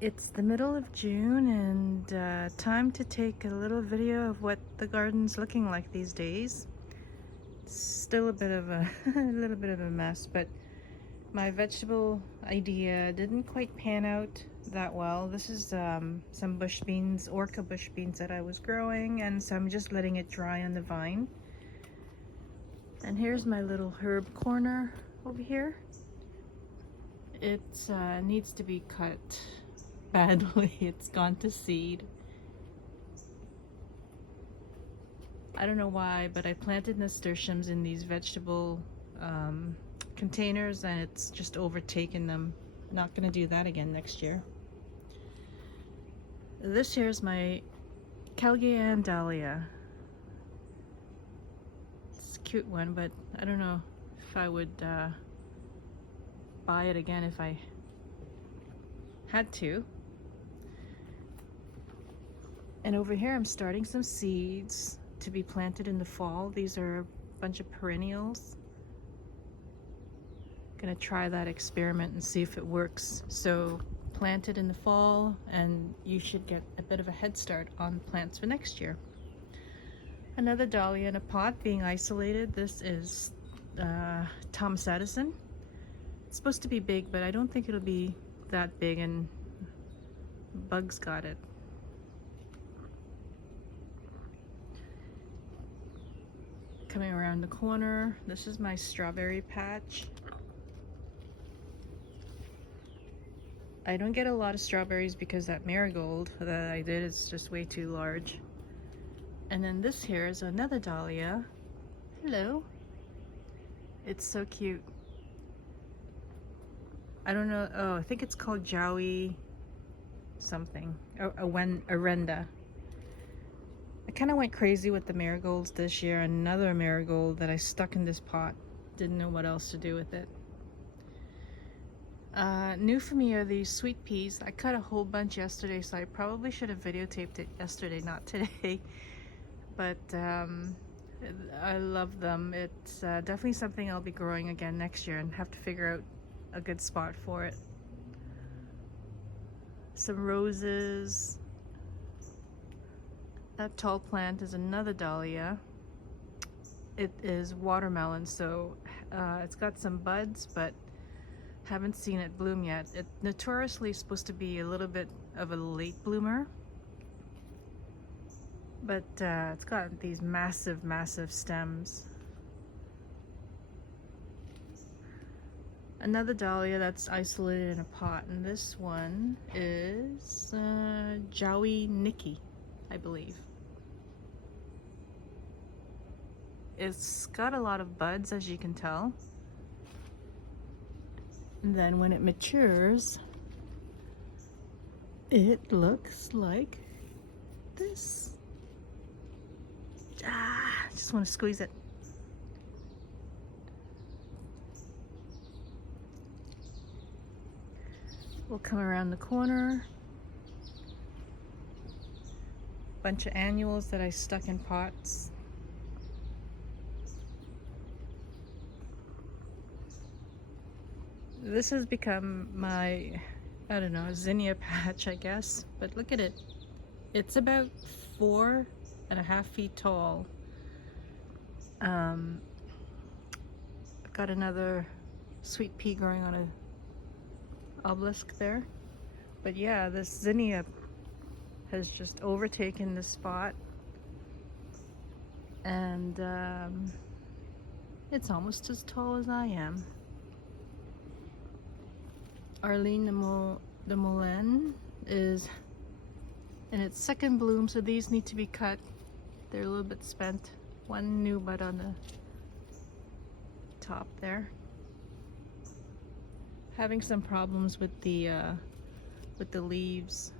It's the middle of June and time to take a little video of what the garden's looking like these days. It's still a bit of a a little bit of a mess, but my vegetable idea didn't quite pan out that well. This is some bush beans, orca bush beans that I was growing, and so I'm just letting it dry on the vine. And here's my little herb corner over here. It needs to be cut badly. It's gone to seed. I don't know why, but I planted nasturtiums in these vegetable containers and it's just overtaken them. Not gonna do that again next year. This here's my Calgean dahlia. It's a cute one, but I don't know if I would buy it again if I had to. And over here I'm starting some seeds to be planted in the fall. These are a bunch of perennials. Gonna try that experiment and see if it works. So plant it in the fall and you should get a bit of a head start on plants for next year. Another dahlia in a pot being isolated. This is Thomas Edison. It's supposed to be big, but I don't think it'll be that big, and bugs got it. Coming around the corner, this is my strawberry patch. I don't get a lot of strawberries because that marigold that I did is just way too large. And then this here is another dahlia. Hello. It's so cute. I don't know. Oh, I think it's called Jowie something. Arenda. I kind of went crazy with the marigolds this year. Another marigold that I stuck in this pot. Didn't know what else to do with it. New for me are these sweet peas. I cut a whole bunch yesterday, so I probably should have videotaped it yesterday, not today. But I love them. It's definitely something I'll be growing again next year and have to figure out a good spot for it. Some roses. That tall plant is another dahlia. It is watermelon, so it's got some buds, but haven't seen it bloom yet. It's notoriously supposed to be a little bit of a late bloomer, but it's got these massive stems. Another dahlia that's isolated in a pot, and this one is Jowie Nikki, I believe. It's got a lot of buds, as you can tell. And then when it matures, it looks like this. I just want to squeeze it. We'll come around the corner. Bunch of annuals that I stuck in pots. This has become my, I don't know, zinnia patch, I guess. But look at it. It's about 4.5 feet tall. I've got another sweet pea growing on a obelisk there. But yeah, this zinnia has just overtaken this spot. And it's almost as tall as I am. Arlene de Moulin is in its second bloom, so these need to be cut. They're a little bit spent. One new bud on the top there. Having some problems with the leaves.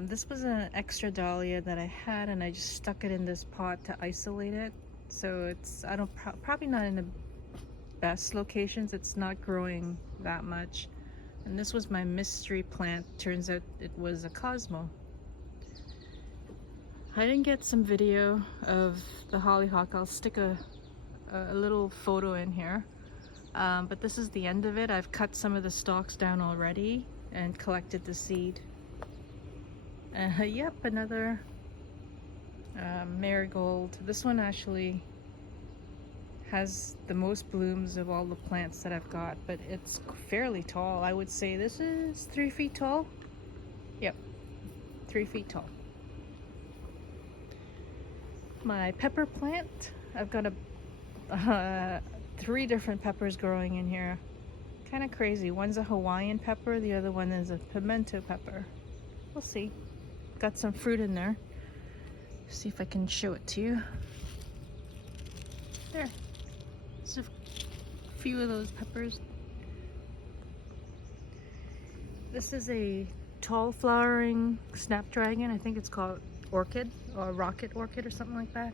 This was an extra dahlia that I had, and I just stuck it in this pot to isolate it. So it's probably not in the best locations. It's not growing that much. And this was my mystery plant. Turns out it was a Cosmo. I didn't get some video of the hollyhock. I'll stick a little photo in here. But this is the end of it. I've cut some of the stalks down already and collected the seed. Yep, another marigold. This one actually has the most blooms of all the plants that I've got, but it's fairly tall. I would say this is 3 feet tall. Yep, 3 feet tall. My pepper plant, I've got 3 different peppers growing in here. Kind of crazy. One's a Hawaiian pepper, the other one is a pimento pepper. We'll see. Got some fruit in there. See if I can show it to you. There. There's a few of those peppers. This is a tall flowering snapdragon. I think it's called orchid or rocket orchid or something like that.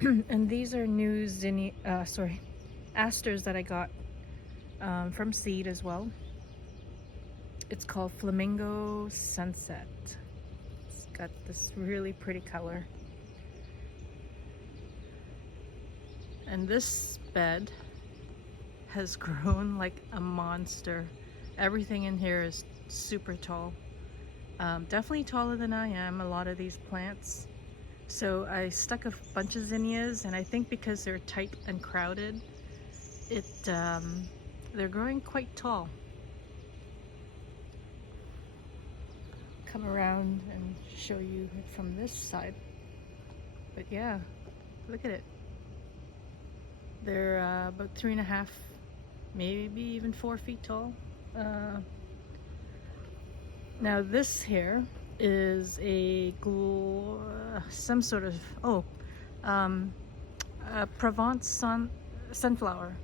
And these are new asters that I got from seed as well. It's called Flamingo Sunset. It's got this really pretty color. And this bed has grown like a monster. Everything in here is super tall. Definitely taller than I am, a lot of these plants. So I stuck a bunch of zinnias, and I think because they're tight and crowded, they're growing quite tall. Come around and show you it from this side. But yeah, look at it. They're about 3.5, maybe even 4 feet tall. Now this here is a some sort of a Provence sunflower.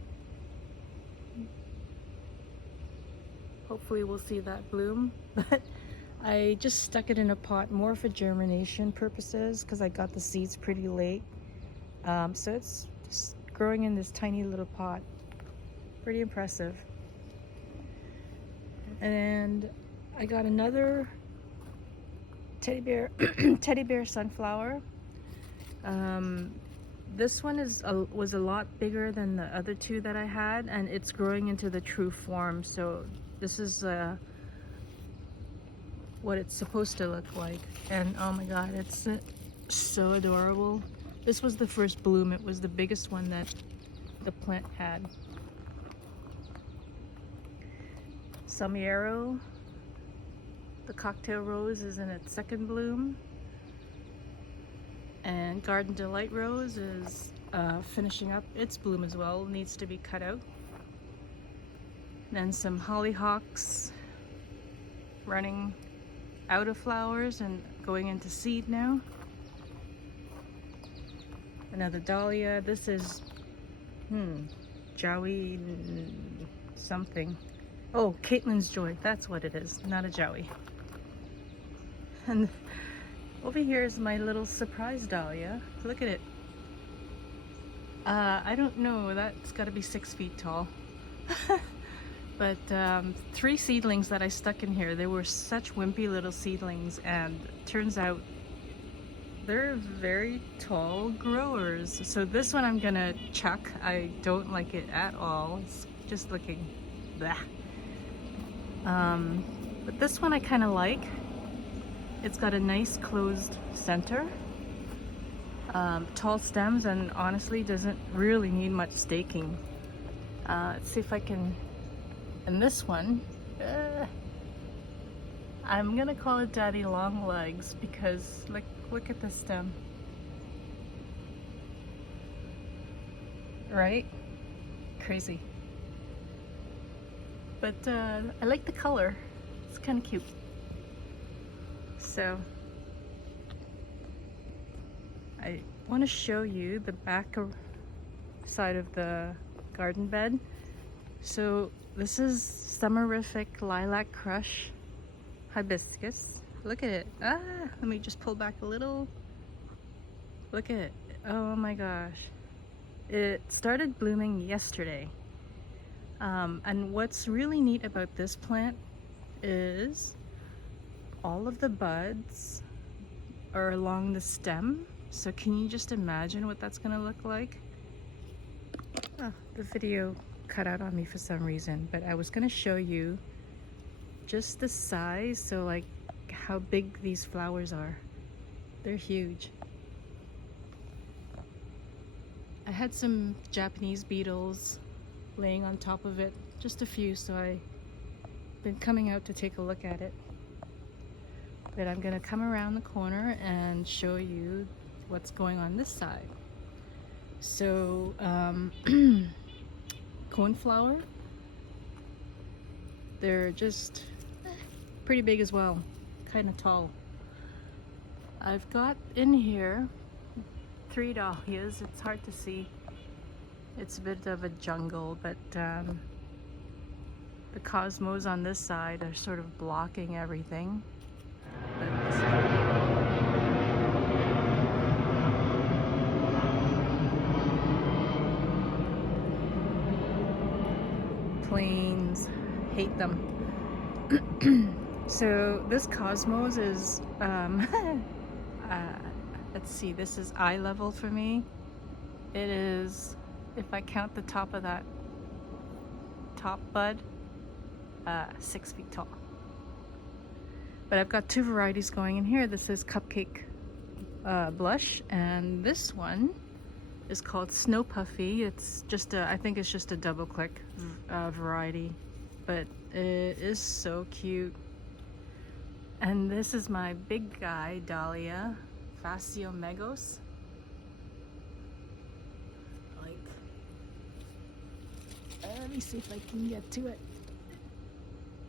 Hopefully we'll see that bloom. But I just stuck it in a pot more for germination purposes because I got the seeds pretty late. So it's just growing in this tiny little pot. Pretty impressive. And I got another teddy bear sunflower. This one was a lot bigger than the other 2 that I had, and it's growing into the true form. So this is what it's supposed to look like. And oh my god, it's so adorable. This was the first bloom. It was the biggest one that the plant had. Samiero, the cocktail rose, is in its 2nd bloom. And Garden Delight Rose is finishing up its bloom as well. Needs to be cut out. And then some hollyhocks running out of flowers and going into seed now. Another dahlia. This is Jowie something. Oh, Caitlin's Joy. That's what it is. Not a Jowie. And over here is my little surprise dahlia. Look at it. I don't know. That's got to be 6 feet tall. But 3 seedlings that I stuck in here. They were such wimpy little seedlings, and turns out they're very tall growers. So this one I'm gonna chuck. I don't like it at all. It's just looking blah. But this one I kind of like. It's got a nice closed center, tall stems, and honestly doesn't really need much staking. Let's see if I can. And this one, I'm gonna call it Daddy Long Legs because look at the stem. Right? Crazy. But I like the color. It's kind of cute. So I want to show you the back side of the garden bed. So this is Summerific Lilac Crush Hibiscus. Look at it. Let me just pull back a little. Look at it. Oh my gosh. It started blooming yesterday. And what's really neat about this plant is all of the buds are along the stem. So can you just imagine what that's gonna look like? Oh, the video cut out on me for some reason, but I was gonna show you just the size, so like how big these flowers are. They're huge. I had some Japanese beetles laying on top of it, just a few, so I've been coming out to take a look at it. But I'm gonna come around the corner and show you what's going on this side. So, coneflower, they're just pretty big as well, kind of tall. I've got in here 3 dahlias. It's hard to see. It's a bit of a jungle, but the cosmos on this side are sort of blocking everything. Planes, hate them. So this cosmos is let's see, this is eye level for me. It is, if I count the top of that top bud, 6 feet tall. But I've got 2 varieties going in here. This is Cupcake Blush, and this one is called Snow Puffy. It's just a, I think it's just a double click variety, but it is so cute. And this is my big guy dahlia, Phasiomegos. Like, let me see if I can get to it.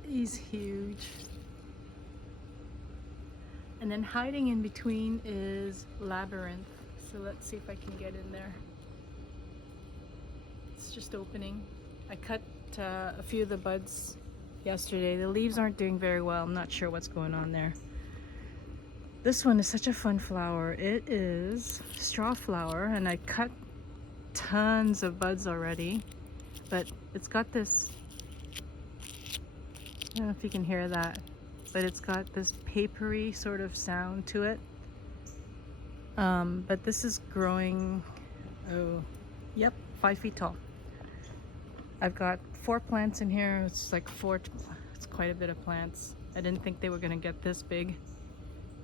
He's huge. And then hiding in between is Labyrinth. So let's see if I can get in there. It's just opening. I cut a few of the buds yesterday. The leaves aren't doing very well. I'm not sure what's going on there. This one is such a fun flower. It is straw flower, and I cut tons of buds already, but it's got this, I don't know if you can hear that, but it's got this papery sort of sound to it. But this is growing, oh, yep, 5 feet tall. I've got 4 plants in here. It's like it's quite a bit of plants. I didn't think they were gonna get this big.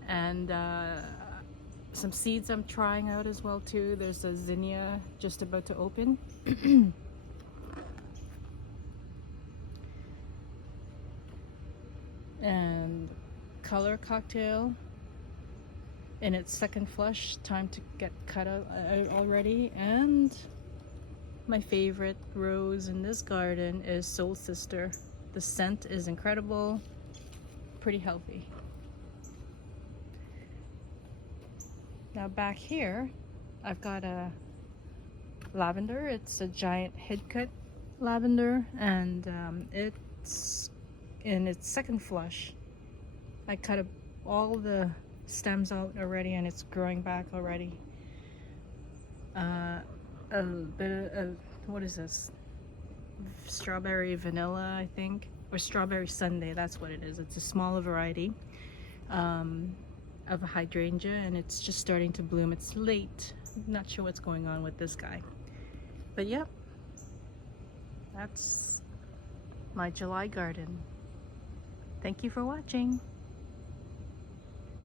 And some seeds I'm trying out as well too. There's a zinnia just about to open. And Color Cocktail in its second flush, time to get cut out already. And my favorite rose in this garden is Soul Sister. The scent is incredible, pretty healthy. Now back here, I've got a lavender. It's a giant head-cut lavender, and it's in its second flush. I cut all the stems out already, and it's growing back already. A bit of, what is this? Strawberry vanilla, I think, or strawberry sundae. That's what it is. It's a smaller variety of a hydrangea, and it's just starting to bloom. It's late. I'm not sure what's going on with this guy, but yep, that's my July garden. Thank you for watching.